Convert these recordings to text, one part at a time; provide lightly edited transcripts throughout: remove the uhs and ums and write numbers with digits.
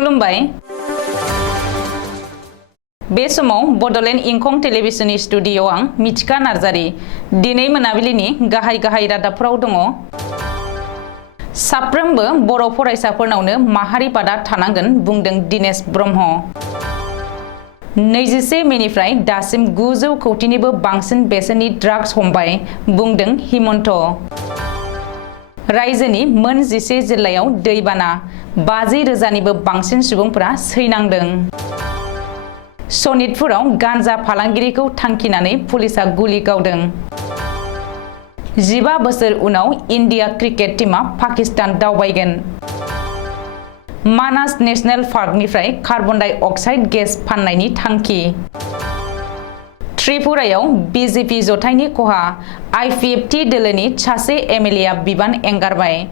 खुलुमबाय बे समाव बडलेण्ड इंखं टेलिभिजननि स्टुडिअ आं मिथिका नार्जारी दिनै मोनाबिलिनि गाहाय रादाबफोराव दङ। साफ्रोमबो बर' फरायसाफोरनावनो माहारि बादा थानांगोन बुंदों दिनेश ब्रह्म। 21 मेनिफ्राय दासिम 900 कौटिनिबो बांसिन बेसेननि ड्राग्स हमबाय बुंदों हिमन्त। रायजोनि मोन 11 जिल्लायाव दैबाना 50,000निबो बांसिन सुबुंफोरा सैनांदों। सनितपुराव गान्जा फालांगिरिखौ थांखिनानै पुलिसा गुलि गावदों। 15 बोसोर उनाव इन्डिया क्रिकेट टीमा पाकिस्तान दावबायगोन। मानास नेशनेल पार्कनिफ्राय कार्बन डाइ अक्साइड गेस फाननायनि थांखि। त्रिपुरायाव बीजेपी जथायनि खहा आईपीएफटी दोलोनि सासे एमएलएआ बिबान एंगारबाय।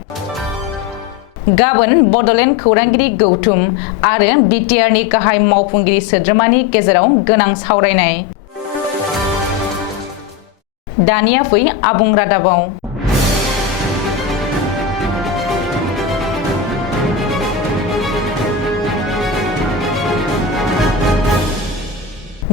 गाबोन बडलेण्ड खौरांगिरि गौथुम आरो बिटिआरनि गाहाय मावफुंगिरि सोद्रोमानि गेजेराव गोनां सावरायनाय। दानिया फै आबुं रादाबाव।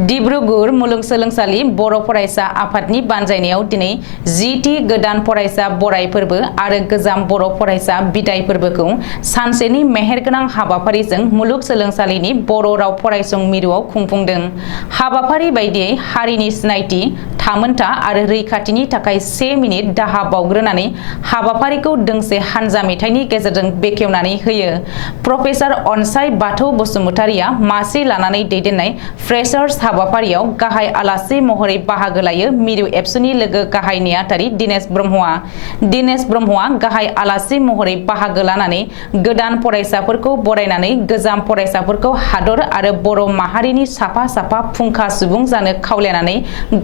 डिब्रुगढ़ मुलुगसोलोंसालि बर' फरायसा आफादनि बानजायनायाव दिनै 10थि गोदान फरायसा बराय फोरबो आरो गोजाम बर' फरायसा बिदाय फोरबोखौ सानसेनि मेहेरगोनां हाबाफारिजों मुलुगसोलोंसालिनि बर' राव फरायसं मिरुआव खुंफुंदों। हाबाफारि बायदियै हारिनि सिनायथि, थामोनथा आरो रैखाथिनि थाखाय 1 मिनिट दाहा बावग्रोनानै हाबाफारिखौ दोंसे हानजा मेथाइनि गेजेरजों बेखेवनानै होयो। प्रफेसार अनसाय बाथौ बसुमतारिया मासि लानानै दैदेननाय फ्रेशार्स हाबाफारियाव गाहाय आलासि महरै बाहागो लायो मिरु एबसुनि लोगो गाहाय नेहाथारि दिनेश ब्रह्मआ। दिनेश ब्रह्मआ गाहाय आलासि महरै बाहागो लानानै गोदान फरायसाफोरखौ बरायनानै गोजाम फरायसाफोरखौ हादर आरो बर' माहारिनि साफा फुंखा सुबुं जानो खावलायनानै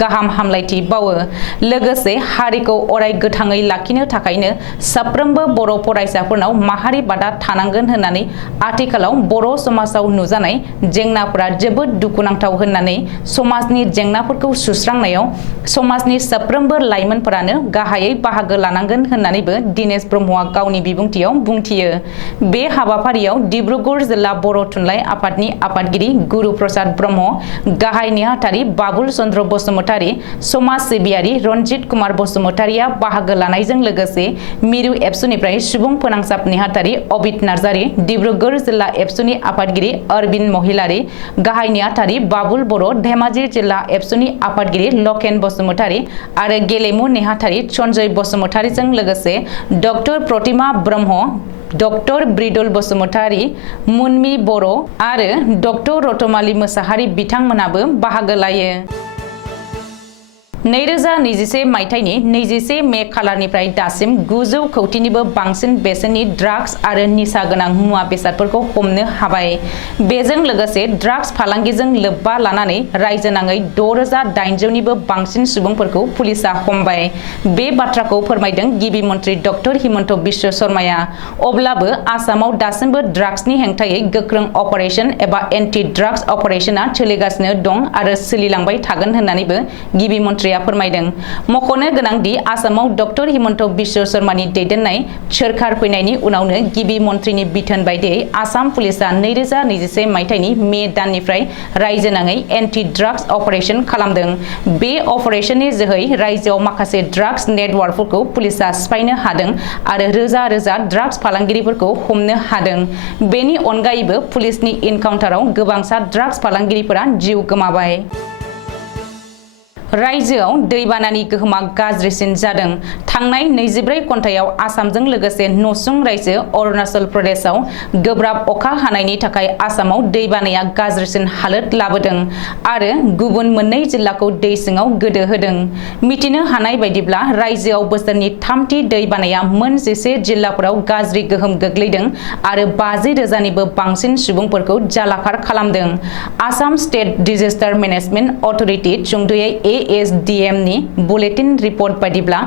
गाहाम हामलायथि बावो। लोगोसे हारिखौ अराय गोथाङै लाखिनो थाखायनो साफ्रोमबो बर' फरायसाफोरनाव माहारि बादा थानांगोन होननानै आथिखालाव बर' समाजाव नुजानाय जेंनाफोरा जोबोद दुखुनांथाव होननानै समाजनि जेंनाफोरखौ सुस्रांनायाव समाजनि साफ्रोमबो लाइमोनफोरानो गाहायै बाहागो लानांगोन होननानैबो दिनेश ब्रह्मआ गावनि बिबुंथियाव बुंथियो। बे हाबाफारियाव डिब्रुगढ़ जिल्ला बर' थुनलाइ आफादनि आफादगिरि गुरु प्रसाद ब्रह्म, गाहाय नेहाथारि बाबुल चन्द्र बसुमतारी, समाज सिबियारि रनजित कुमार बसुमतारिया बाहागो लानायजों लोगोसे मिरु एबसुनिफ्राय सुबुं फोनांजाब नेहाथारि अबित नार्जारी, डिब्रुगढ़ जिल्ला एबसुनि आफादगिरि अरविन्द महिलारी, गाहाय नेहाथारि बाबुल बर', धेमाजि जिल्ला एबसुनि आफादगिरि लकेन बसुमतारी आरो गेलेमु नेहाथारि सन्जय बसुमतारीजों लोगोसे डक्टर प्रतिमा ब्रह्म, डक्टर ब्रिदुल बसुमतारी, मुनमि बर' आरो डक्टर रतमाली मोसाहारि बिथांमोनाबो बाहागो लायो। 2021 मायथाइनि 21 मे खालारनिफ्राय दासिम 900 कौटिनिबो बांसिन बेसेननि ड्राग्स आरो निसा गोनां मुवा बेसादफोरखौ हमनो हाबाय। बेजों लोगोसे ड्राग्स फालांगिजों लोब्बा लानानै रायजोनाङै 6,800निबो बांसिन सुबुंफोरखौ पुलिसा हमबाय। बे बाथ्राखौ फोरमायदों गिबि मन्त्रि डक्टर हिमन्त बिश्व शर्माया। अब्लाबो आसामाव दासिमबो ड्राग्सनि हेंथायै गोख्रों अपारेशन एबा एन्टि ड्राग्स अपारेशना सोलिगासिनो दं आरो सोलिलांबाय थागोन होननानैबो गिबि मन्त्रि फोरमायदों। मख'नो गोनांदि आसामाव डक्टर हिमन्त बिश्व शर्मानि दैदेननाय सोरखार फैनायनि उनावनो गिबि मन्थ्रिनि बिथोन बायदियै आसाम पुलिसा 2021 मायथाइनि मे दाननिफ्राय रायजोनाङै एन्टि ड्राग्स अपारेशन खालामदों। बे अपारेशननि जोहै रायजोआव माखासे ड्राग्स नेटवर्कफोरखौ पुलिसा सिफायनो हादों आरो रोजा रोजा ड्राग्स फालांगिरिफोरखौ हमनो हादों। बेनि अनगायैबो पुलिसनि इनकाउन्टाराव गोबांसा ड्राग्स फालांगिरिफोरा जिउ गोमाबाय। रायजोआव दैबानानि गोहोमा गाज्रिसिन जादों। थांनाय 24 घन्टायाव आसामजों लोगोसे नसुं रायजो अरुणाचल प्रदेशआव गोब्राब अखा हानायनि थाखाय आसामाव दैबानाया गाज्रिसिन हालोद लाबोदों आरो गुबुन मोननै जिल्लाखौ दै सिङाव गोदोहोदों। मिथिनो हानाय बायदिब्ला रायजोआव बोसोरनि 3थि दैबानाया मोन 11 जिल्लाफोराव गाज्रि गोहोम गोग्लैदों आरो 50,000निबो बांसिन सुबुंफोरखौ जालाखार खालामदों। Assam state disaster management authority सुंद'यै ASDMनि बुलेटिन रिपर्ट बायदिब्ला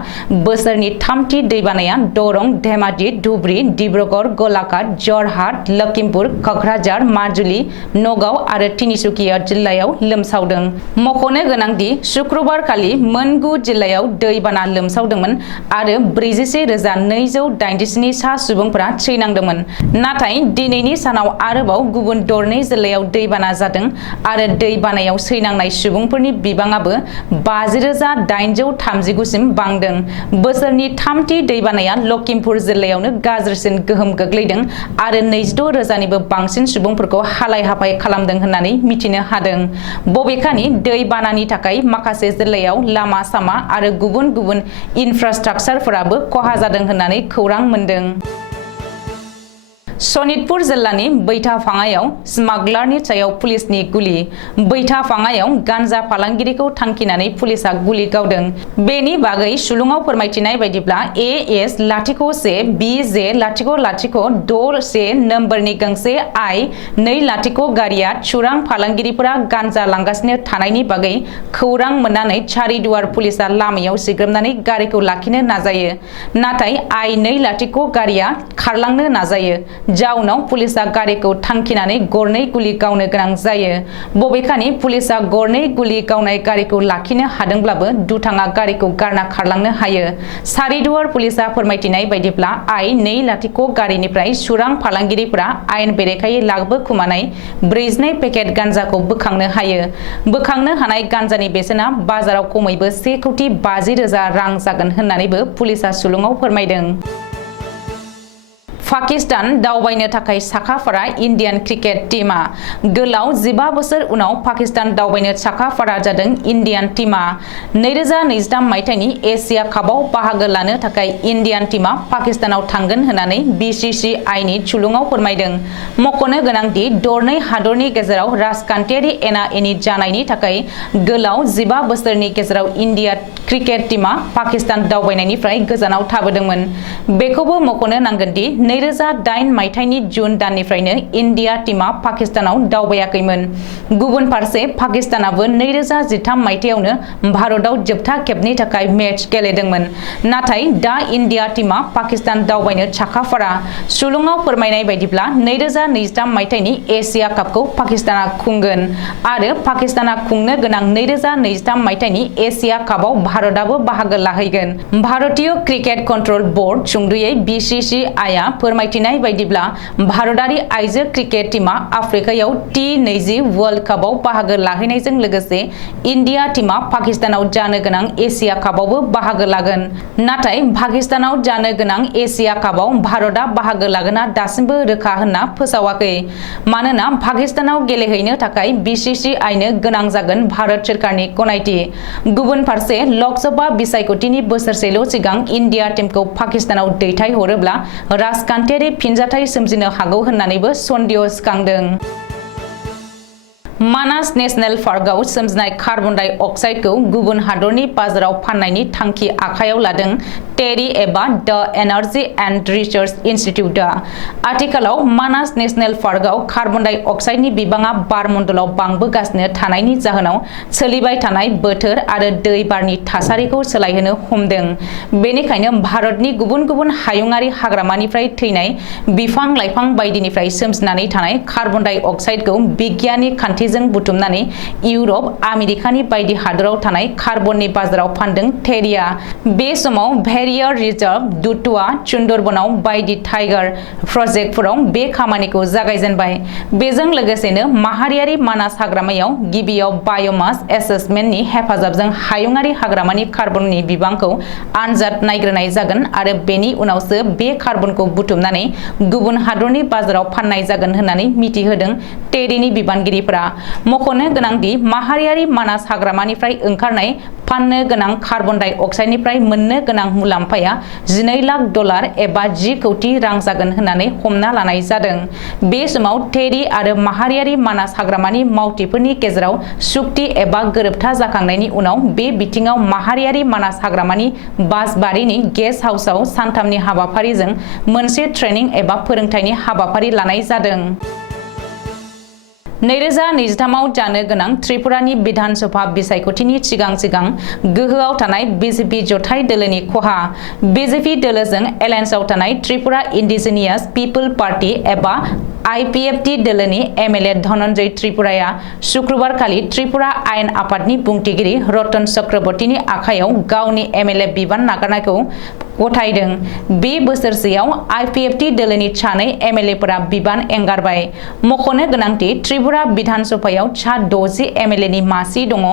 बोसोरनि थामथि दैबानाया दरं, धेमाजि, धुबरी, डिब्रुगड़, गलाघाट, जरहाट, लखिमपुर, कक्राझार, माजुलि, नगाव आरो तिनिसुकिया जिल्लायाव लोमसावदों। मख'नो गोनांदि शुक्रबारखालि मोनगु जिल्लायाव दैबाना लोमसावदोंमोन आरो 41,287 सा सुबुंफोरा थैनांदोंमोन। नाथाय दिनैनि सानाव आरोबाव गुबुन दरनै जिल्लायाव दैबाना जादों आरो दैबानायाव थैनांनाय सुबुंफोरनि बिबाङाबो 50,839 सिम बांदों। बोसोरनि थामथि दैबानाया लखिमपुर जिल्लायावनो गाज्रिसिन गोहोम गोग्लैदों आरो 26,000निबो बांसिन सुबुंफोरखौ हालाय-हाफाय खालामदों होननानै मिथिनो हादों। बबेखानि दै बानानि थाखाय माखासे जिल्लायाव लामा-सामा आरो गुबुन गुबुन इनफ्रास्ट्राक्चारफोराबो खहा जादों होननानै खौरां मोन्दों। सनितपुर जिल्लानि बैथाफाङायाव स्मागलारनि सायाव पुलिसनि गुलि। बैथाफाङायाव गान्जा फालांगिरिखौ थांखिनानै पुलिसा गुलि गावदों। बेनि बागै सुलुङाव फोरमायथिनाय बायदिब्ला AS-01 BJ-0061 नम्बरनि गंसे I-20 गारिया चुरां फालांगिरिफोरा गान्जा लांगासिनो थानायनि बागै खौरां मोननानै चारिदुवार पुलिसा लामायाव सिग्रोमनानै गारिखौ लाखिनो नाजायो। नाथाय I-20 गारिया खारलांनो नाजायो। जाउनाव पुलिसा गारिखौ थांखिनानै गरनै गुलि गावनो गोनां जायो। बबेखानि पुलिसा गरनै गुलि गावनाय गारिखौ लाखिनो हादोंब्लाबो दुथाङा गारिखौ गारना खारलांनो हायो। चारिदुवार पुलिसा फोरमायथिनाय बायदिब्ला I-20 गारिनिफ्राय चुरां फालांगिरिफोरा आयेन बेरेखायै लाबोखुमानाय 42 पेकेट गान्जाखौ बोखांनो हायो। बोखांनो हानाय गान्जानि बेसेना बाजाराव खमैबो 1,50,000 रां जागोन होननानैबो पुलिसा सुलुङाव फोरमायदों। पाकिस्तान दावबायनो थाखाय साखाफारा इन्डियान क्रिकेट टीमा। गोलाव 15 बोसोर उनाव पाकिस्तान दावबायनो साखाफारा जादों इन्डियान टीमा। 2023 मायथाइनि एशिया कापआव बाहागो लानो थाखाय इन्डियान टीमा पाकिस्तानाव थांगोन होननानै BCCIनि सुलुङाव फोरमायदों। मख'नो गोनांदि दरनै हादरनि गेजेराव राजखान्थियारि एना-एनि जानायनि थाखाय गोलाव 15 बोसोरनि गेजेराव इन्डिया क्रिकेट टीमा पाकिस्तान दावबायनायनिफ्राय गोजानाव थाबोदोंमोन। बेखौबो मख'नो नांगोनदि 2008 मायथाइनि जुन दाननिफ्रायनो इन्डिया टीमा पाकिस्तानाव दावबायाखैमोन। गुबुन फारसे पाकिस्तानाबो 2013 मायथाइयावनो भारतआव जोबथा खेबनि थाखाय मेच गेलेदोंमोन। नाथाय दा इन्डिया टीमा पाकिस्तान दावबायनो साखाफारा। सुलुङाव फोरमायनाय बायदिब्ला 2023 मायथाइनि एशिया कापखौ पाकिस्ताना खुंगोन आरो पाकिस्ताना खुंनो गोनां 2023 मायथाइनि एशिया कापआव भारतआबो बाहागो लाहैगोन। भारतीय क्रिकेट कन्ट्रल बोर्ड सुंद'यै BCCIआ फोरमायथिनाय बायदिब्ला भारतारि आइजो क्रिकेट टीमा आफ्रिकायाव T20 वर्ल्ड कापआव बाहागो लाहैनायजों लोगोसे इन्डिया टीमा पाकिस्तानाव जानो गोनां एशिया कापआवबो बाहागो लागोन। नाथाय पाकिस्तानाव जानो गोनां एशिया कापआव भारतआ बाहागो लागोना दासिमबो रोखा होनना फोसावाखै। मानोना पाकिस्तानाव गेलेहैनो थाखाय BCCIनो गोनां जागोन भारत सोरखारनि गनायथि। गुबुन फारसे लकसभा बिसायख'थिनि बोसोरसेल' सिगां इन्डिया टीमखौ पाकिस्तानाव दैथायहरोब्ला राजखान्थियारि फिनजाथाय सोमजिनो हागौ होननानैबो सन्देह सिखांदों। मानास नेशनेल पार्कआव सोमजिनाय कार्बन डाइ अक्साइडखौ गुबुन हादरनि बाजाराव फाननायनि थांखि आखायाव लादों टेरी एबा द एनार्जी एन्ड रिसार्च इनस्टिट्यूटआ। आथिखालाव मानास नेशनेल पार्कआव कार्बन डाइ अक्साइडनि बिबाङा बारमण्डलाव बांबोगासिनो थानायनि जाहोनाव सोलिबाय थानाय बोथोर आरो दै बारनि थासारिखौ सोलायहोनो हमदों। बेनिखायनो भारतनि गुबुन गुबुन हायुङारि हाग्रामानिफ्राय थैनाय बिफां-लाइफां बायदिनिफ्राय सोमजिनानै थानाय कार्बन डाइ अक्साइडखौ बिगियाननि खान्थिजों बुथुमनानै इउरप, आमेरिकानि बायदि हादराव थानाय कार्बननि बाजाराव फानदों टेरीआ। बे समाव भेरियर रिजार्भ, दुधवा, सुन्दरबनाव बायदि टाइगार प्रजेक्टफोराव बे खामानिखौ जागायजेनबाय। बेजों लोगोसेनो माहारियारि मानास हाग्रामायाव गिबियाव बाय'मास एसेसमेन्टनि हेफाजाबजों हायुङारि हाग्रामानि कार्बननि बिबांखौ आनजाद नायग्रोनाय जागोन आरो बेनि उनावसो बे कार्बनखौ बुथुमनानै गुबुन हादरनि बाजाराव फाननाय जागोन होननानै मिथिहोदों टेरीनि बिबानगिरिफोरा। मख'नो गोनांदि माहारियारि मानास हाग्रामानिफ्राय ओंखारनाय फाननो गोनां कार्बन डाइ अक्साइडनिफ्राय मोननो गोनां मुलाम्फाया $12 लाख एबा 10 कौटि रां जागोन होननानै हमना लानाय जादों। बे समाव टेरी आरो माहारियारि मानास हाग्रामानि मावथिफोरनि गेजेराव सुक्ति एबा गोरोबथा जाखांनायनि उनाव बे बिथिङाव माहारियारि मानास हाग्रामानि बासबारिनि गेस्ट हाउसआव सानथामनि हाबाफारिजों मोनसे ट्रेनिं एबा फोरोंथायनि हाबाफारि लानाय जादों। 2023 जानो गोनां त्रिपुरानि विधान सभा बिसायख'थिनि सिगां गोहोआव थानाय बीजेपी जथाय दोलोनि खहा बीजेपी दोलोजों एलायन्सआव थानाय त्रिपुरा इन्डिजिनियास पिपल पार्टी एबा आईपीएफटी दोलोनि एमएलए धनन्जय त्रिपुराया शुक्रबार खालि त्रिपुरा आयेन आफादनि बुंथिगिरि रतन चक्रवर्तीनि आखायाव गावनि एमएलए बिबान नागारनायखौ गथायदों। बे बोसोरसेयाव आईपीएफटी दोलोनि सानै एमएलएफोरा बिबान एंगारबाय। मख'नो गोनांथि त्रिपुरा विधान सभायाव सा 60 एमएलएनि मासि दङ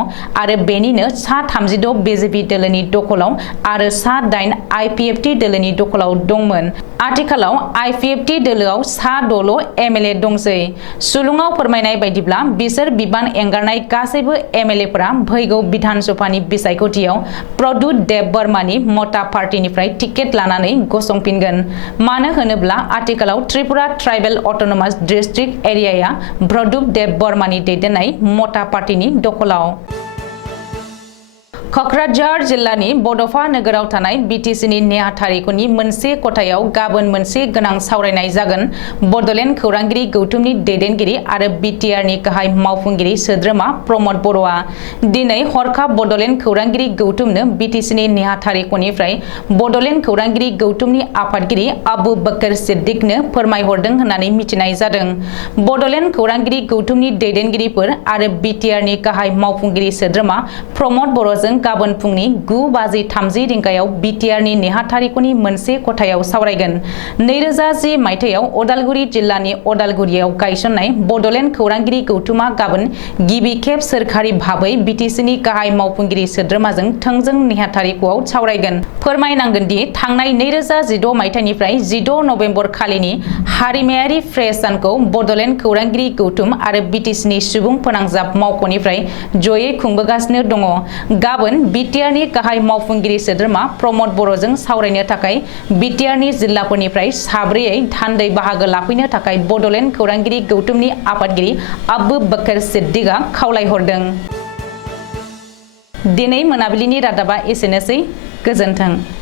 आरो बेनिनो सा 36 बीजेपी दोलोनि दखलाव आरो सा 8 आईपीएफटी दोलोनि दखलाव दंमोन। आथिखालाव आईपीएफटी दोलोआव सा 6ल' एमएलए दंसै। सुलुङाव फोरमायनाय बायदिब्ला बिसोर बिबान एंगारनाय गासैबो एमएलएफोरा फैगौ विधान सभानि बिसायख'थियाव प्रद्युत देब बर्मानि मता पार्टीनिफ्राय टिकेट लानानै गसंफिनगोन। मानो होनोब्ला आथिखालाव त्रिपुरा ट्राइबेल अटोनोमास डिस्ट्रिक्ट एरियाया प्रद्युत देब बर्मानि दैदेननाय मता पार्टीनि दखलाव। कक्राझार जिल्लानि बड'फा नोगोराव थानाय बीटीसीनि नेहाथारिख'नि मोनसे खथायाव गाबोन मोनसे गोनां सावरायनाय जागोन। बड'लेण्ड खौरांगिरि गौथुमनि दैदेनगिरि आरो बीटीआरनि गाहाय मावफुंगिरि सोद्रोमा प्रमद बर'आ दिनै हरखाब बड'लेण्ड खौरांगिरि गौथुमनो बीटीसीनि नेहाथारिख'निफ्राय बड'लेण्ड खौरांगिरि गौथुमनि आफादगिरि आबु बकर सिद्दिकनो फोरमायहरदों होननानै मिथिनाय जादों। बड'लेण्ड खौरांगिरि गौथुमनि दैदेनगिरिफोर आरो बीटीआरनि गाहाय मावफुंगिरि सोद्रोमा प्रमद बर'जों गाबोन फुंनि 9:30 रिंगायाव बीटीआरनि नेहाथारिख'नि मोनसे खथायाव सावरायगोन। 2010 मायथाइयाव अदालगुरि जिल्लानि अदालगुरियाव गायसननाय बड'लेण्ड खौरांगिरि गौथुमा गाबोन गिबि खेब सोरखारि भाबै बीटीसीनि गाहाय मावफुंगिरि सोद्रोमाजों थोंजों नेहाथारिख'आव सावरायगोन। फोरमायनांगोन दि थांनाय 2016 मायथाइनिफ्राय 16 नबेम्बर खालिनि हारिमायारि प्रेस सानखौ बड'लेण्ड खौरांगिरि गौथुम आरो बीटीसीनि सुबुं फोनांजाब मावख'निफ्राय जयै खुंबोगासिनो दङ। गाबोन बीटीआरनि गाहाय मावफुंगिरि सोद्रोमा प्रमद बर'जों सावरायनो थाखाय बीटीआरनि जिल्लाफोरनिफ्राय साब्रैयै थान्दै बाहागो लाफैनो थाखाय बड'लेण्ड खौरांगिरि गौथुमनि आफादगिरि आबु बकर सिद्दिकआ खावलायहरदों। दिनै मोनाबिलिनि रादाबा एसेनोसै। गोजोन्थों।